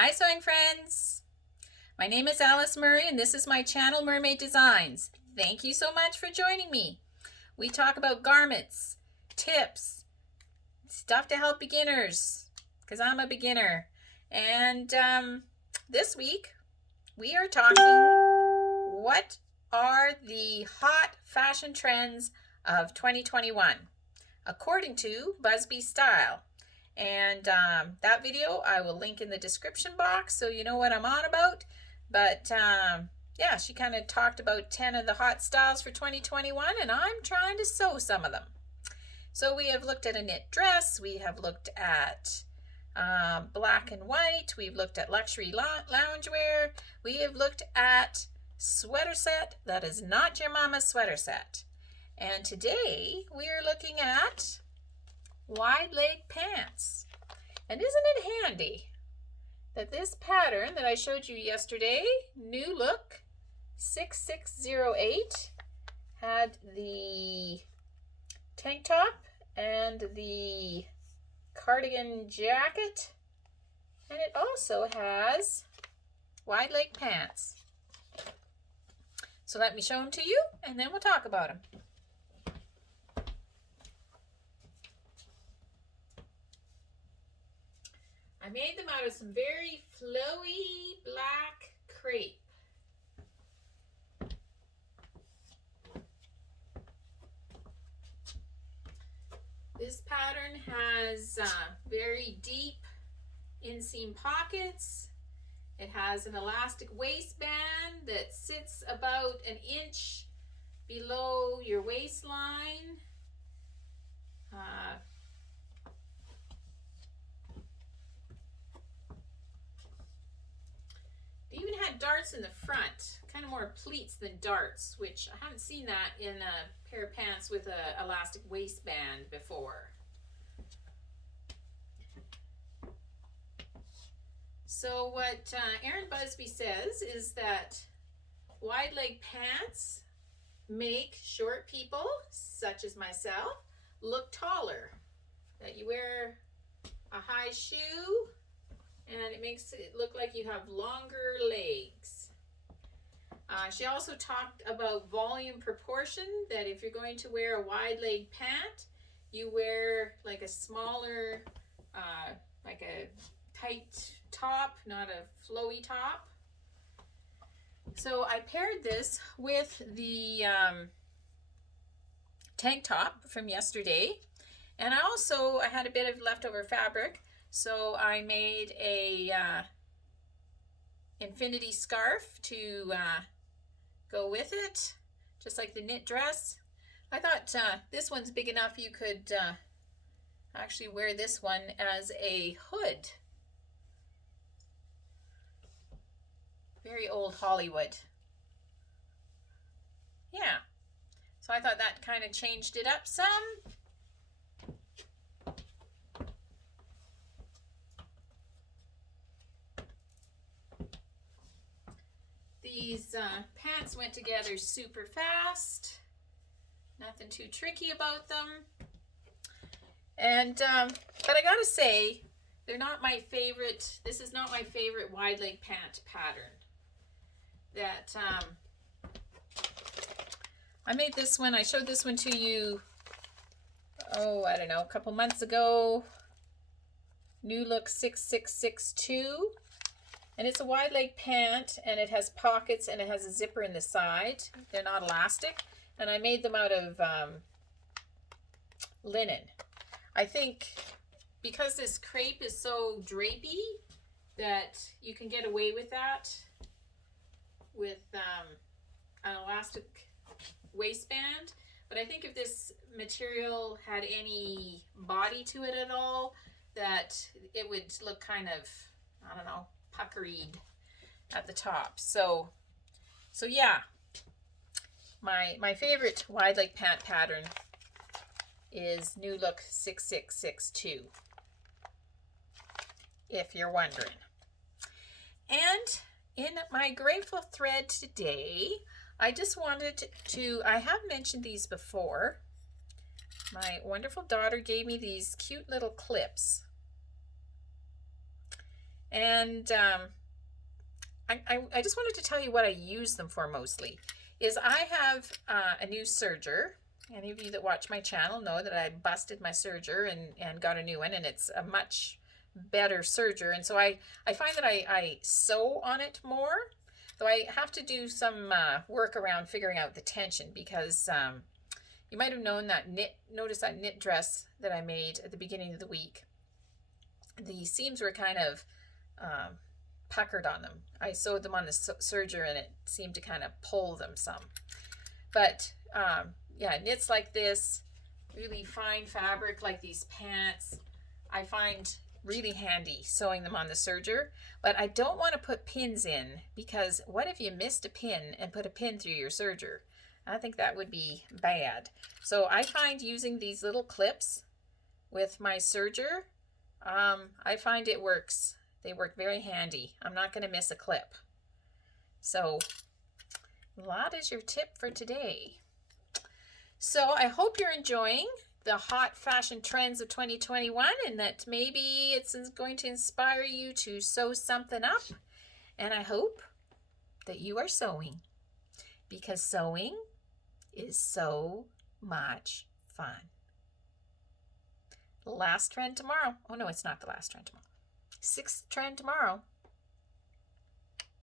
Hi sewing friends! My name is Alice Murray and this is my channel Murr-made Designs. Thank you so much for joining me. We talk about garments, tips, stuff to help beginners because I'm a beginner. And this week we are talking what are the hot fashion trends of 2021 according to Busbee Style. And that video I will link in the description box so you know what I'm on about. But yeah, she kind of talked about 10 of the hot styles for 2021 and I'm trying to sew some of them. So we have looked at a knit dress, we have looked at black and white, we've looked at luxury loungewear, we have looked at sweater set that is not your mama's sweater set. And today we are looking at wide leg pants. And isn't it handy that this pattern that I showed you yesterday, NewLook 6608, had the tank top and the cardigan jacket, and it also has wide leg pants. So let me show them to you and then we'll talk about them. I made them out of some very flowy black crepe. This pattern has very deep inseam pockets. It has an elastic waistband that sits about an inch below your waistline. They even had darts in the front, kind of more pleats than darts, which I haven't seen that in a pair of pants with an elastic waistband before. So what Erin Busbee says is that wide leg pants make short people, such as myself, look taller. That you wear a high shoe and it makes it look like you have longer legs. She also talked about volume proportion, that if you're going to wear a wide leg pant, you wear like a smaller, like a tight top, not a flowy top. So I paired this with the tank top from yesterday, and I had a bit of leftover fabric, so I made a infinity scarf to go with it, just like the knit dress. I thought this one's big enough you could actually wear this one as a hood. Very old Hollywood. Yeah. So I thought that kind of changed it up some. These pants went together super fast. Nothing too tricky about them. And but I gotta say, they're not my favorite. This is not my favorite wide leg pant pattern. That I made this one. I showed this one to you. Oh, I don't know, a couple months ago. NewLook 6662. And it's a wide leg pant and it has pockets and it has a zipper in the side. They're not elastic. And I made them out of linen. I think because this crepe is so drapey that you can get away with that with an elastic waistband. But I think if this material had any body to it at all, that it would look kind of, I don't know, puckered at the top. So yeah, my favorite wide leg pant pattern is NewLook 6662, if you're wondering. And in my grateful thread today, I just wanted to, I have mentioned these before. My wonderful daughter gave me these cute little clips. And I just wanted to tell you what I use them for mostly. Is I have a new serger. Any of you that watch my channel know that I busted my serger and got a new one, and it's a much better serger. And so I find that I sew on it more, though I have to do some work around figuring out the tension, because you might have noticed that knit dress that I made at the beginning of the week. The seams were kind of puckered on them. I sewed them on the serger and it seemed to kind of pull them some. But yeah, knits like this, really fine fabric like these pants, I find really handy sewing them on the serger. But I don't want to put pins in, because what if you missed a pin and put a pin through your serger? I think that would be bad. So I find using these little clips with my serger, I find it works. They work very handy. I'm not going to miss a clip. So that is your tip for today. So I hope you're enjoying the hot fashion trends of 2021, and that maybe it's going to inspire you to sew something up. And I hope that you are sewing, because sewing is so much fun. Last trend tomorrow. Oh no, it's not the last trend tomorrow. 6th trend tomorrow.